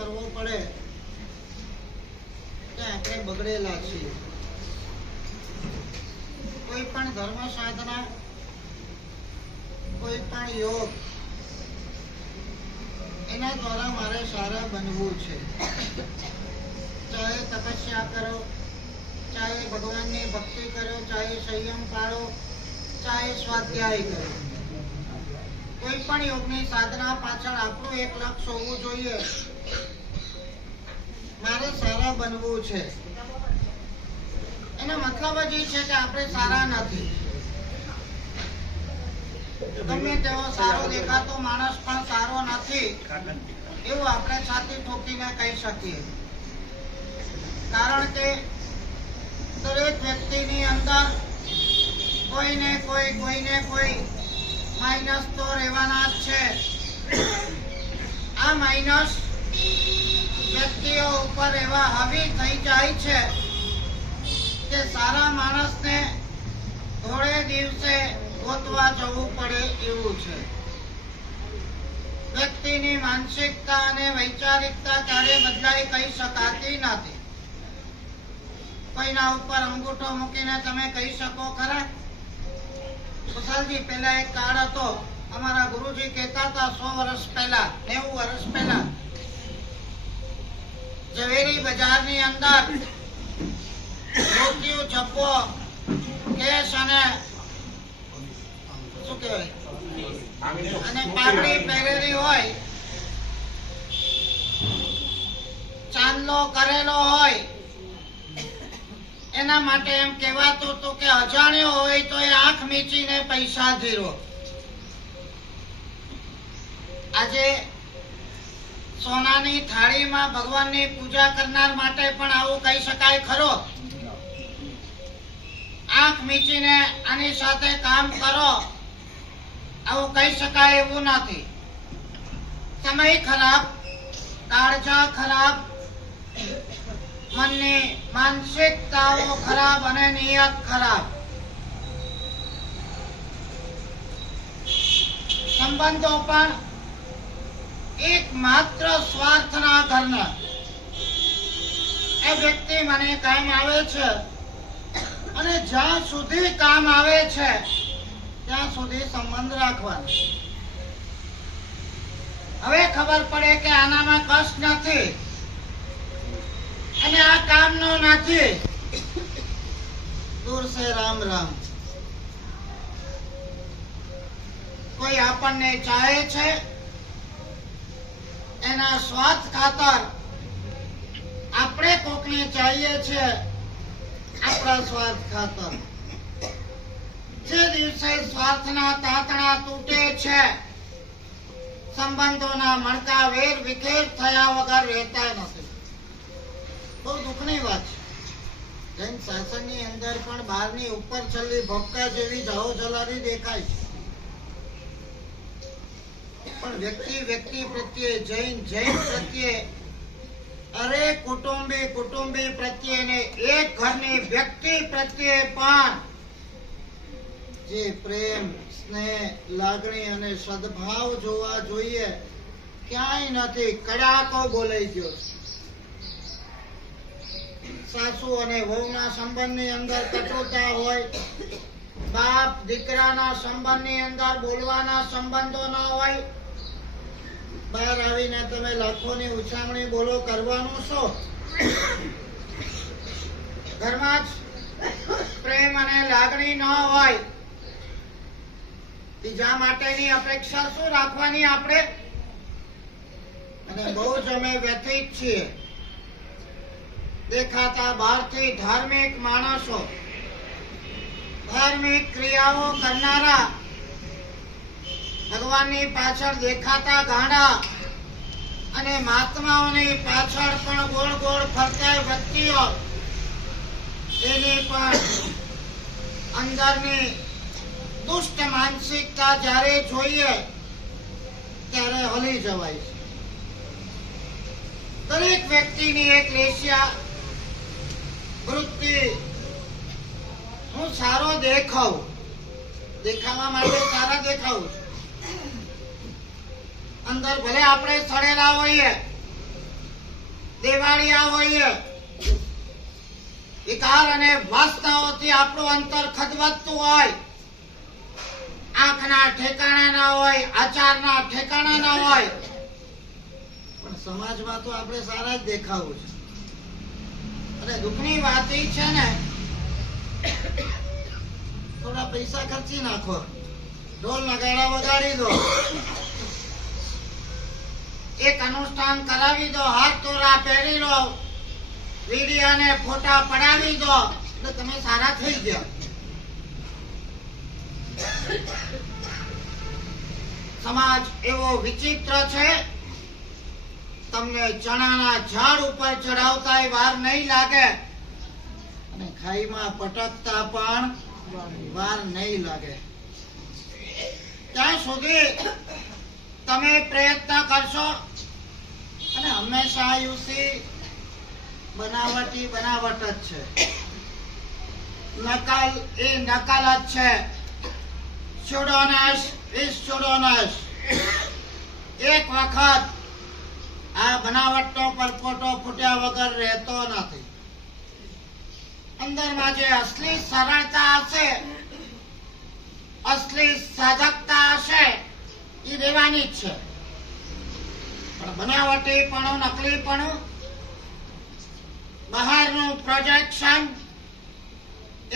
કરવો પડે કે આપણે બગડેલા છીએ. કોઈ પણ ધર્મ સાધના, કોઈ પણ યોગ, એના દ્વારા મારે સારા બનવું છે. ચાહે તપસ્યા કરો, ચાહે ભગવાનની ભક્તિ કરો, ચાહે સંયમ પાળો, ચાહે સ્વાધ્યાય કરો, કોઈ પણ યોગની સાધના પાછળ આપણું એક લક્ષ્ય હોવું જોઈએ. મારે સારા બનવું છે. એનો મતલબ જ એ છે કે આપણે સારા નથી. ગમે તેવો સારો દેખાતો માણસ પણ સારો નથી એવું આપણે છાતી ઠોકીને કહી શકીએ. કારણ કે દરેક વ્યક્તિની અંદર કોઈને કોઈ માઇનસ તો રહેવાના જ છે. આ માઇનસ વ્યક્તિઓ ઉપર એવા હાવી થઈ જાય છે કે સારા માણસને થોડે દિવસે ગોતવા જવું પડે એવું છે. વ્યક્તિની માનસિકતા અને વૈચારિકતા ક્યારે બદલાઈ કહી શકાતી નથી. કોઈના ઉપર અંગૂઠો મૂકીને તમે કહી શકો ખરા? કુશલજી, પેલા એક કાળ હતો, અમારા ગુરુજી કહેતા હતા 100 વર્ષ પહેલા, 90 વર્ષ પહેલા, ઝવેરી બજારની અંદર ધોતિયું, છપ્પો, કેસ અને શું કહેવાય અને પાઘડી પહેરેલી હોય, ચાંદલો કરેલો હોય, એના માટે એમ કહેવાતું હતું કે અજાણ્યો હોય તો એ આંખ મીચીને પૈસા ધીરો. આજે સોનાની થાળીમાં ભગવાનની પૂજા કરનાર માટે પણ આવું કહી શકાય ખરો? આંખ મીચીને આની સાથે કામ કરો આવું કહી શકાય એવું નથી. સમય ખરાબ, કાળજા ખરાબ, મનની માનસિકતાઓ ખરાબ અને નિયત ખરાબ. સંબંધો પણ એકમાત્ર સ્વાર્થના ઘરના. એ વ્યક્તિ મને કામ આવે છે અને જ્યાં સુધી કામ આવે છે ત્યાં સુધી સંબંધ રાખવાનો. હવે ખબર પડે કે આનામાં કષ્ટ નથી અને આ કામનો નથી, દૂર સે રામ રામ. કોઈ આપણને ચાહે છે એના સ્વાર્થ ખાતર, આપણે કોકને ચાહીએ છીએ આપણા સ્વાર્થ ખાતર. જે દિવસે સ્વાર્થના તાંતણા તૂટે છે, સંબંધોના મણકા વેર વિખેર થયા વગર રહેતા નથી. બહુ દુઃખની વાત છે. જૈન શાસનની અંદર પણ બહારની ઉપર છલ્લી ભપકા જેવી જાઓ જલારી દેખાય છે, પણ વ્યક્તિ પ્રત્યે, જૈન પ્રત્યે, અરે કુટુંબી પ્રત્યે ને એક ઘરની વ્યક્તિ પ્રત્યે પણ જે પ્રેમ, સ્નેહ, લાગણી અને સદભાવ જોવા જોઈએ ક્યાંય નથી. કડાકો બોલાઈ ગયો. સાસુ અને વહુના સંબંધની અંદર કટુતા હોય, બાપ દીકરાના સંબંધની અંદર બોલવાના સંબંધો ન હોય, બહાર આવીને તમે લાખોની ઉછામણી બોલો, કરવાનું શું? ઘરમાં જ પ્રેમ અને લાગણી ન હોય, બીજા માટેની અપેક્ષા શું રાખવાની આપણે? અને બહુ જ અમે વ્યથિત છીએ. દેખાતા બહારથી ધાર્મિક માણસો, ધાર્મિક ક્રિયાઓ કરનારા, ભગવાનની પાછળ દેખાતા ગાંડા અને મહાત્માઓની પાછળ પણ ગોળ ગોળ ફરતા વ્યક્તિઓ, એની પણ અંદરની દુષ્ટ માનસિકતા જ્યારે જોઈએ ત્યારે હલી જવાય છે. દરેક વ્યક્તિની એક લેશિયા વૃત્તિ, હું સારો દેખાવું, દેખાવા માટે સારા દેખાવું છું. અંદર ભલે આપણે સડેલા હોઈએ, દેવાળિયા હોઈએ, વિકાર અને વાસનાઓથી આપણું અંતર ખદવદતું હોય, આંખના ઠેકાણા ના હોય, આચારના ઠેકાણા ના હોય, પણ સમાજમાં તો આપણે સારા જ દેખાવું છે. અને દુઃખની વાત એ છે ને, થોડા પૈસા ખર્ચી નાખો, ઢોલ નગાડા વગાડી દો, એક અનુષ્ઠાન કરાવી દો, હાથ તોરા પહેરી લો, વિડીયો ને ફોટા પડાવી દો, એટલે તમે સારા થઈ ગયા. સમાજ એવો વિચિત્ર છે, તમને ચણાના ઝાડ ઉપર ચડાવતા વાર નહીં લાગે અને ખાઈમાં પટકતા પણ વાર નહીં લાગે. ત્યાં સુધી તમે પ્રયત્ન કરશો અને હંમેશા યુસી બનાવટી બનાવટ જ છે, નકલ એ નકલ જ છે. સ્યુડોનસ ઇઝ સ્યુડોનસ. એક વખત આ બનાવટનો પરપોટો ફૂટ્યા વગર રહેતો નથી. અંદરમાં જે અસલી સરળતા હશે, અસલી સાધકતા હશે, એ રહેવાની જ છે. પણ બનાવટીપણું, નકલીપણું, બહારનું પ્રોજેક્શન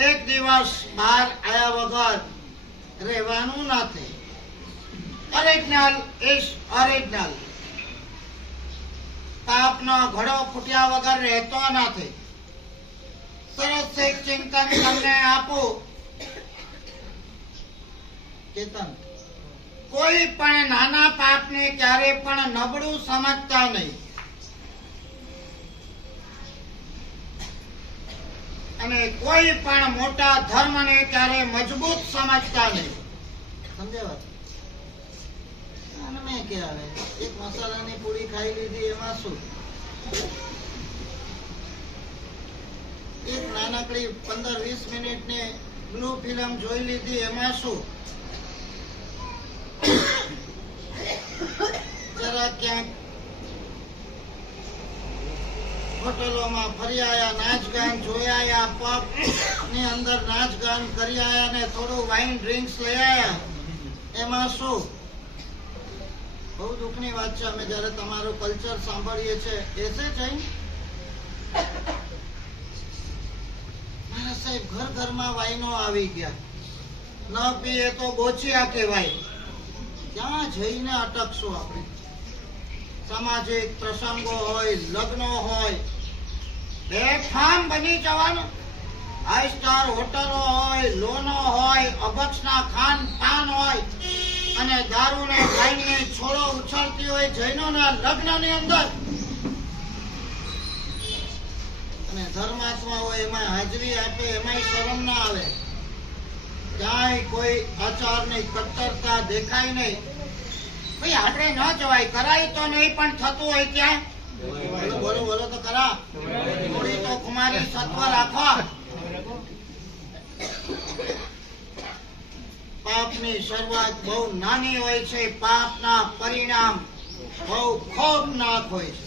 એક દિવસ બહાર આવ્યા વગર રહેવાનું નથી. Original is original. પાપનો ઘડો ફૂટ્યા વગર રહેતો નથી. સરસ એક ચિંતન તમને આપું કેતન, કોઈ પણ નાના પાપને ક્યારે પણ નબળું સમજતા નહીં અને કોઈ પણ મોટા ધર્મને ક્યારે મજબૂત સમજતા નહીં. સમજાય? મેં કે આવે એક મસાલાની પૂરી ખાઈ લીધી, એમાં શું? એક નાનકડી 15-20 મિનિટની બ્લુ ફિલ્મ જોઈ લીધી, એમાં શું? જરા ક્યાંક હોટલોમાં ફરી આયા, નાચ ગાન જોઈ આયા, પબ ની અંદર નાચ ગાન કરી આયા ને થોડું વાઇન ડ્રિંક્સ લઈ આયા, એમાં શું? બહુ દુઃખની વાત છે. અમે જયારે તમારું કલ્ચર સાંભળીએ છીએ, એસે છે મારા સાહેબ, ઘર ઘરમાં વાઈનો આવી ગયા, ન પીએ તો બોચિયા કહેવાય. ક્યાં જઈને અટકશું આપણે? સામાજિક પ્રસંગો હોય, લગ્નો હોય, બેફામ બની જવાનું. 5 સ્ટાર હોટલો હોય, લોનો હોય, અબક્ષના ખાન પાન હોય અને દારૂને ખાઈને છોડો ઉછળતી હોય જૈનોના લગ્નની અંદર. અને ધર્માત્મા હોય એમાં હાજરી આપે, એમાં શરમ ના આવે. ક્યાંય કોઈ આચારની કટ્ટરતા દેખાય નહીં. ભાઈ આટલે ન જવાય, કરાય તો નહીં, પણ થતું હોય ત્યાં બોલો બોલો તો કરા. થોડી તો કુમારી સત્વ રાખો. પાપની શરૂઆત બહુ નાની હોય છે, પાપના પરિણામ બહુ ખોફનાક હોય છે.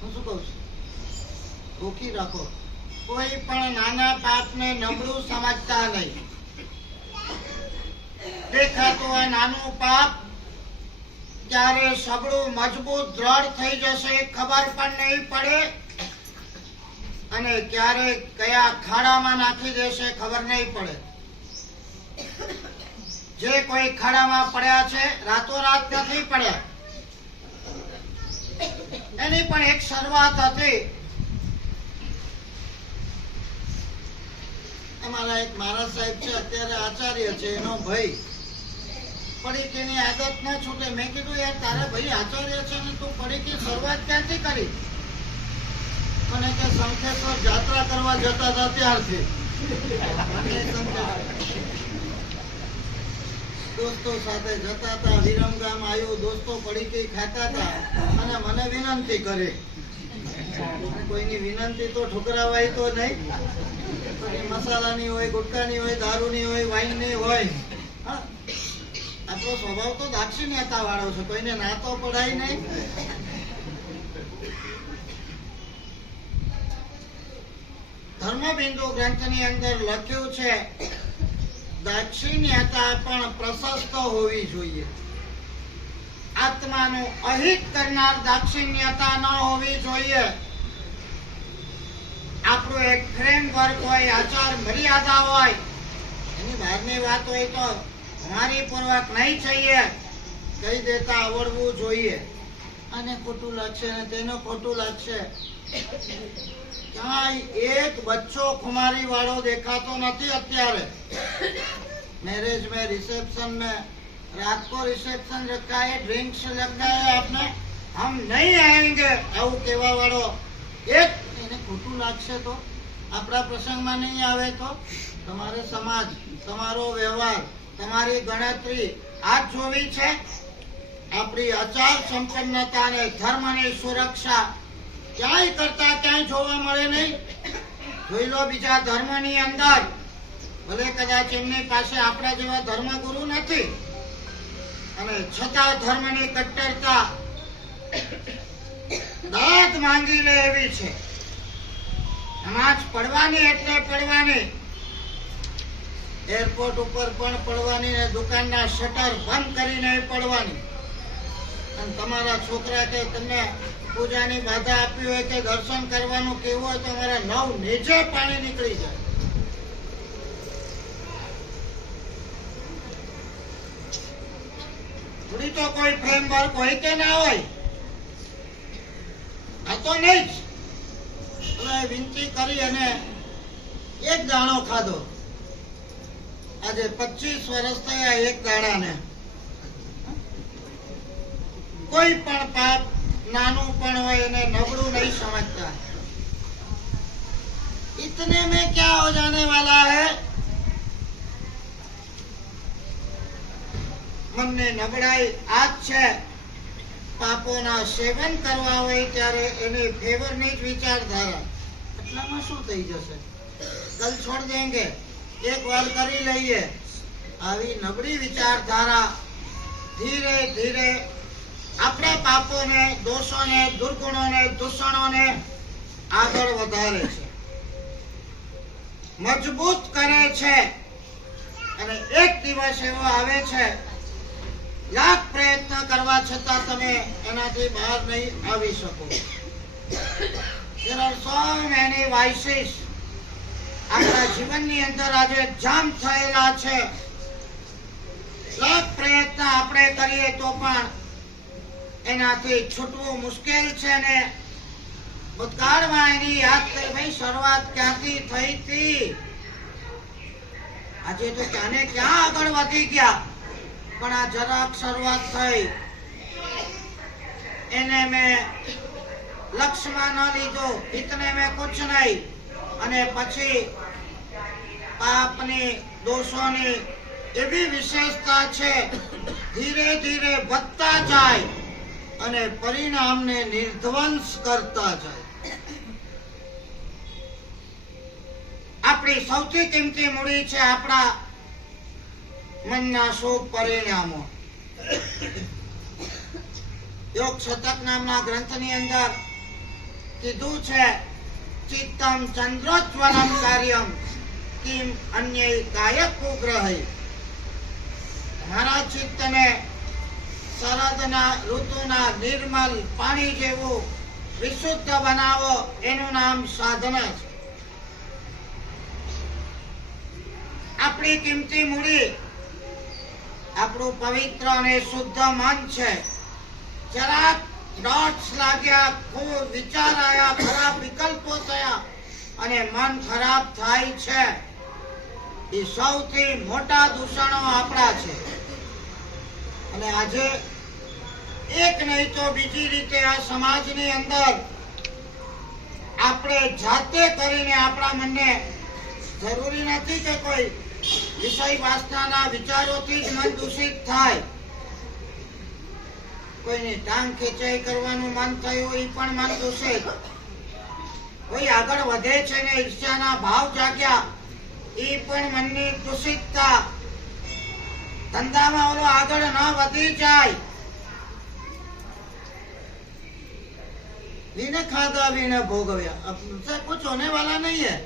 હું શું કહું છું? ભૂખી રાખો. કોઈ પણ નાના પાપને નબળું સમજતા નહીં. દેખાતું હોય નાનું પાપ ક્યારે સબળું, મજબૂત, દ્રઢ થઈ જશે ખબર પણ નહીં પડે અને ક્યારે કયા ખાડામાં નાખી દેશે ખબર નહીં પડે. જે કોઈ ખાડામાં પડ્યા છે, રાતોરાત નથી પડ્યા. એની પણ એક શરૂઆત હતી. અમારા એક મહારાજ સાહેબ છે, અત્યારે આચાર્ય છે, એનો ભાઈ પડીકીની આદત ન છૂટે. મેં કીધું યાર, તારા ભાઈ આચાર્ય છે ને તું પડીકી શરૂઆત ક્યાંથી કરી? મને કે શંખેશ્વર જાત્રા કરવા જતા હતા ત્યારથી. દોસ્તો સાથે જતા હતા, વિરમગામ આવ્યું, દોસ્તો પડીકી ખાતા હતા અને મને વિનંતી કરી. કોઈની વિનંતી તો ઠુકરાવાય તો નહીં. મસાલાની હોય, ગુટકાની હોય, દારૂની હોય, વાઈનની હોય, આ આપણો સ્વભાવ તો દાક્ષિણ્યતા વાળો છે, કોઈને ના તો પડાય નહીં. ધર્મબિંદુ ગ્રંથની અંદર લખ્યું છે દાક્ષિણ્યતા પણ પ્રશસ્ત હોવી જોઈએ. આત્માનું અહિત કરનાર દાક્ષિણ્યતા ન હોવી જોઈએ. આપણું એક ફ્રેમવર્ક હોય, આચાર મર્યાદા હોય, એની બહારની વાત હોય તો અમારી પૂર્વક નહીં જોઈએ કહી દેતા આવડવું જોઈએ. આને ખોટું લાગશે અને તેને ખોટું લાગશે. ક્યાંય એક બચ્ચો ખુમારી વાળો દેખાતો નથી અત્યારે. मैरिज में रिसेप्शन में रात को रिसेप्शन रखा है, ड्रिंक्स रखा है, आपने हम नहीं आएंगे એવું કહેવા વાળો એક એને ખોટું લાગશે તો આપણા પ્રસંગમાં નહીં આવે તો તમારે સમાજ, તમારો વ્યવહાર, તમારી ગણતરી આ જોવી છે. આપણી આચાર સંપન્નતા અને ધર્મની સુરક્ષા ક્યાંય કરતા ક્યાંય જોવા મળે નહીં. જોઈ લો બીજા ધર્મની અંદર, ભલે કદાચ એમની પાસે આપણા જેવા ધર્મગુરુ નથી અને છતાં ધર્મની કટ્ટરતા દાદ માંગી લે એવી છે. નમાજ પડવાની એટલે પડવાની, એરપોર્ટ ઉપર પણ પડવાની ને દુકાનના શટર બંધ કરીને પડવાની. અને તમારા છોકરા કે તમને પૂજાની બાધા આપી હોય કે દર્શન કરવાનું કેવું હોય તો અમારા નવ નેજે પાણી નીકળી જાય. થોડી તો કોઈ ફ્રેમવર્ક હોય કે ના હોય? આ તો નહીં જ. વિનંતી કરી અને એક દાણો ખાધો. આજે 25 વર્ષ થયા એક દાણાને. કોઈ પણ પાપ નાનું પણ હોય એને નબળું નહીં સમજતા. इतने में क्या हो जाने वाला है? મનને નબળાઈ આ જ છે. પાપોના સેવન કરવા હોય ત્યારે એની ફેવરની જ વિચારધારા. એટલામાં શું થઈ જશે? કલ છોડ દેંગે, એક વાર કરી લઈએ. આવી નબળી વિચારધારા ધીરે ધીરે આપણા પાપોને, દોષોને, દુર્ગુણોને, દૂષણોને આગળ વધારે છે, મજબૂત કરે છે. અને એક દિવસ એવો આવે છે લાખ પ્રયત્ન કરવા છતાં તમે એનાથી બહાર નહીં આવી શકો. There are so many vices આપણા જીવનની અંદર આજે જામ થયેલા છે. લાખ પ્રયત્ન આપણે કરીએ તો પણ એનાથી છૂટવું મુશ્કેલ છે. ને ભૂતકાળમાં એની યાદ કરી, ભાઈ શરૂઆત ક્યાંથી થઈ હતી? આજે તો ક્યાંને ક્યાં આગળ વધી ગયા, પણ આ જરાક શરૂઆત થઈ એને મેં લક્ષ્યમાં ન લીધો, ઇતને મેં કુછ નહીં. અને પછી પાપની, દોષોની એવી વિશેષતા છે, ધીરે ધીરે વધતા જાય અને પરિણામને નિર્ધ્વંસ કરતા જાય. આપણી સૌથી કિંમતી મૂડી છે આપણા મનના શુભ પરિણામો. યોગ શતક નામના ગ્રંથની અંદર કીધું છે, ચિત્તમ ચંદ્રોજ્વલમ કાર્યમ કિમ અન્ય કાયક ઉગ્રહૈ. મારા ચિત્તને શરદના ઋતુના નિર્મલ પાણી જેવું વિશુદ્ધ બનાવો, એનું નામ સાધના છે. આપણી કિંમતી મૂડી આપણું પવિત્ર અને શુદ્ધ મન છે. જરાક ડોટ્સ લાગ્યા, ખૂબ વિચાર આવ્યા, ખરાબ વિકલ્પો થયા અને મન ખરાબ થાય છે. એ સૌથી મોટા દૂષણો આપણા છે. અને આજે એક નહીં તો બીજી રીતે આ સમાજની અંદર આપણે જાતે કરીને આપણા મનને, જરૂરી નથી કે કોઈ વિષય વાસનાના વિચારોથી જ મન દૂષિત થાય. કોઈની ટાંગ ખેંચાઈ કરવાનું મન થયું એ પણ મન દૂષિત. કોઈ આગળ વધે છે ને ઈર્ષ્યાના ભાવ જાગ્યા એ પણ મનની દૂષિતતા. ધંધામાં ઓલો આગળ ન વધી જાય, વીને ખાધા વીને ભોગવ્યા, अब मुझसे कुछ होने वाला नहीं है।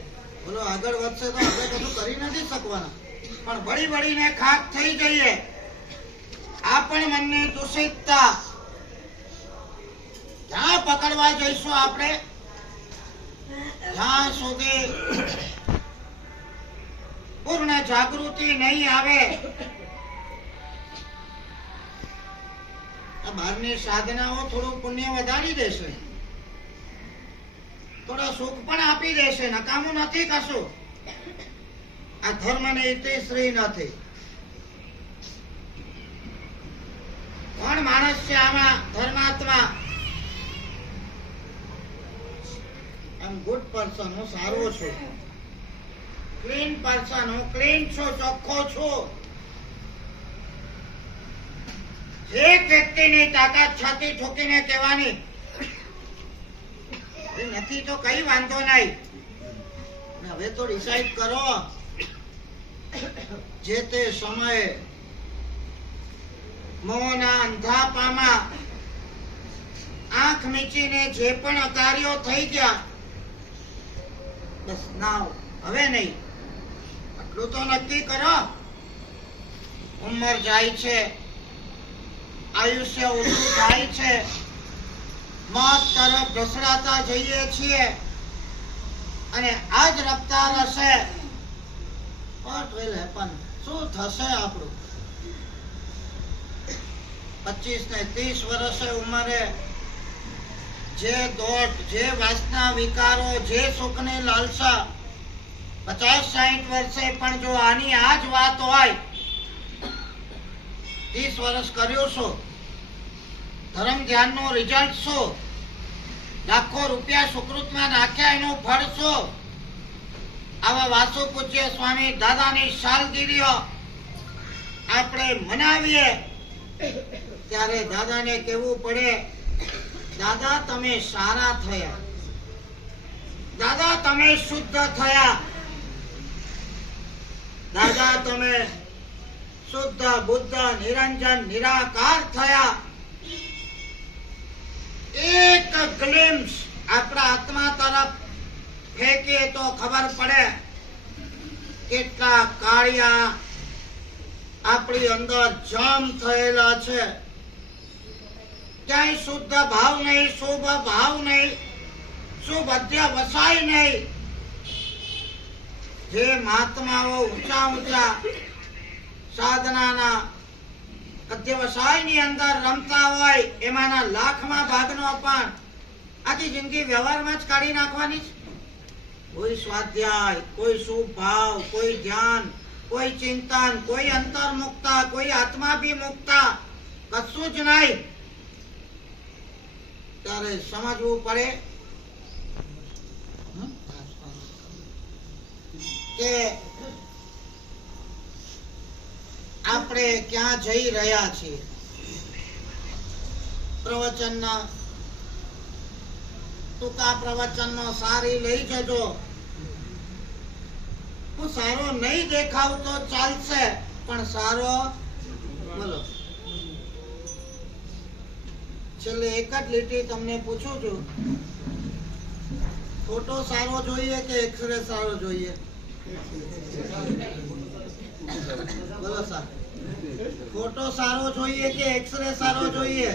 બોલો આગળ વધશે તો આપણે કશું કરી નથી શકવાના, પણ બળી બળીને ખાક થઈ જઈએ આ પણ મનની દૂષિતતા જ્યાં પકડવા જઈશું આપણે, જ્યાં સુધી પૂર્ણ જાગૃતિ નહીં આવે, આ બહારની સાધનાઓ થોડું પુણ્ય વધારી દેશે, થોડા સુખ પણ આપી દેશે, નકામું નથી કશું. આ ધર્મની ઇતિશ્રી નથી. કોણ માણસ છે આમાં ધર્માત્મા? આમ ગુડ પર્સન, હું સારો છું, ક્લીન પર્સન, હું ક્લીન છું, ચોખ્ખો છું. એક વ્યક્તિની તાકાત છાતી ઠોકીને કહેવાની નથી તો કઈ વાંધો નહીં. હવે તો ડિસાઈડ કરો, જે તે સમયે મોહના અંધાપામાં આંખ મીચીને જે પણ અકાર્યો થઈ ગયા, બસ નાવ હવે નહીં, આટલું તો નક્કી કરો. ઉંમર જાય છે, આયુષ્ય ઓછું થાય છે, મોત તરફ ઢસડાતા જઈએ છીએ, અને આજ રફતાર હશે. What will happen? શું થશે આપણું? 25 ને 30 વર્ષે ઉંમરે જે દોટ, જે વાસના વિકારો, જે સુખની લાલસા, 50-60 વર્ષે પણ જો આની આ જ વાત હોય, 30 વર્ષ કર્યું શું? ધર્મ ધ્યાનનું રિઝલ્ટ શું? લાખો રૂપિયા સુકૃતમાં નાખ્યા, એનું ફળ શું? આવા વાસુ પૂજ્ય સ્વામી દાદાની સાલગીરીઓ આપણે મનાવીએ ત્યારે દાદાને કહેવું પડે, દાદા તમે સારા થયા, દાદા તમે શુદ્ધ થયા, દાદા તમે શુદ્ધ બુદ્ધ નિરંજન નિરાકાર થયા. એક ગ્લિમ્સ આપણા આત્મા તરફ ફેંકીએ તો ખબર પડે કેટલા કાળિયા આપણી અંદર જામ થયેલા છે. ક્યાંય શુદ્ધ ભાવ નહીં, શુભ ભાવ નહીં, શુભ અધ્યવસાય નહીં. જે મહાત્માઓ ઊંચા ઊંચા સાધનાના અધ્યવસાયની અંદર રમતા હોય, એમાંના લાખમાં ભાગનો પણ આખી જિંદગી વ્યવહારમાં જ કાઢી નાખવાની છે. કોઈ સ્વાધ્યાય, કોઈ શુભ ભાવ, કોઈ ધ્યાન, કોઈ ચિંતન, કોઈ અંતર્મુક્તા, કોઈ આત્માભિમુક્તા, કશું જ નહીં. ત્યારે સમજવું પડે કે આપણે ક્યાં જઈ રહ્યા છીએ. પ્રવચનના ટૂંકા પ્રવચનનો સારી લઈ જજો. હું સારો નહીં દેખાવ તો ચાલશે, પણ સારો બોલો. છેલ્લે એક જ લીટી તમને પૂછું છું, ફોટો સારો જોઈએ કે એક્સરે સારો જોઈએ? બોલો સર, ફોટો સારો જોઈએ કે એક્સરે સારો જોઈએ?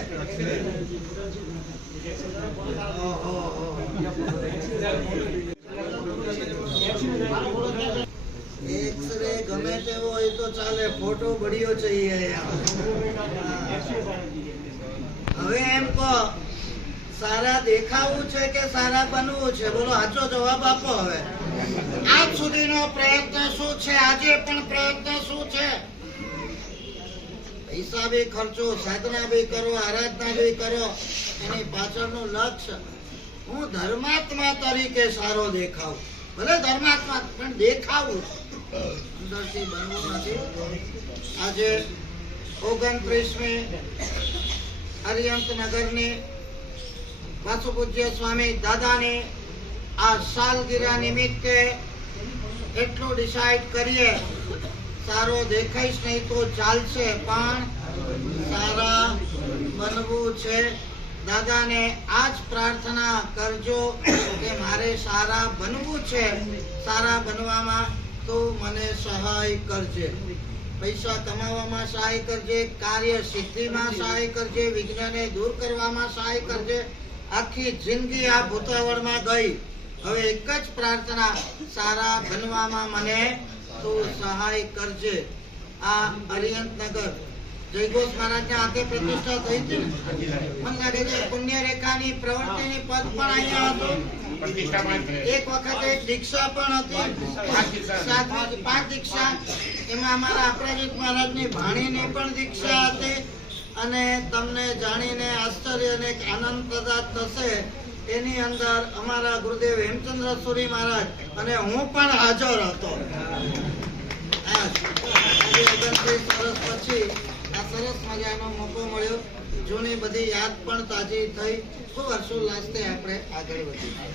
એક્સરે ગમે તેવો હોય તો ચાલે, ફોટો બઢિયો चाहिए. હવે એમ કહો, સારા દેખાવું છે કે સારા બનવું છે? બોલો, સાચો જવાબ આપો. હવે આજ સુધીનો પ્રયત્ન શું છે? આજે પણ પ્રયત્ન શું છે? પૈસા બી ખર્ચો, સાધના બી કરો, આરાધના બી કરો, એની પાછળનું લક્ષ્ય હું ધર્માત્મા તરીકે સારો દેખાવ. ભલે ધર્માત્મા પણ દેખાવું અંદરથી બનવું નથી. આજે 29મી અરિયંત નગરની વાસુ પૂજ્ય સ્વામી દાદાની આ સાલગીરા નિમિત્તે એટલું ડિસાઈડ કરીએ, સારો દેખાઈશ નહીં તો ચાલશે, પણ સારા બનવું છે. દાદાને આ જ પ્રાર્થના કરજો કે મારે સારા બનવું છે, સારા બનવામાં તો મને સહાય કરજે. પૈસા કમાવામાં સહાય કરજે, કાર્ય સિદ્ધિમાં સહાય કરજે, વિઘ્નને દૂર કરવામાં સહાય કરજે. આખી જિંદગી આ ભૂતાવળમાં ગઈ, હવે એક જ પ્રાર્થના, સારા બનવામાં મને તું સહાય કરજે. આ અરિહંતનગર જયઘોષ મહારાજના હાથે પ્રતિષ્ઠા થઈ હતી ને, મને લાગે છે પુણ્ય રેખાની પ્રવૃત્તિની પદ પણ અહીંયા હતું. એક વખતે દીક્ષા પણ હતી, 5 દીક્ષા. એમાં અમારા અપરાજિત મહારાજની ભાણીની પણ દીક્ષા હતી. અને તમને જાણીને આશ્ચર્ય અને આનંદ પ્રદાન થશે, એની અંદર અમારા ગુરુદેવ હેમચંદ્ર સુરી મહારાજ અને હું પણ હાજર હતો. 29 વર્ષ પછી આ સરસ મજાનો મોકો મળ્યો. જૂની બધી યાદ પણ તાજી થઈ. ખૂબ હર્ષોલ્લાસથી આપણે આગળ વધીએ.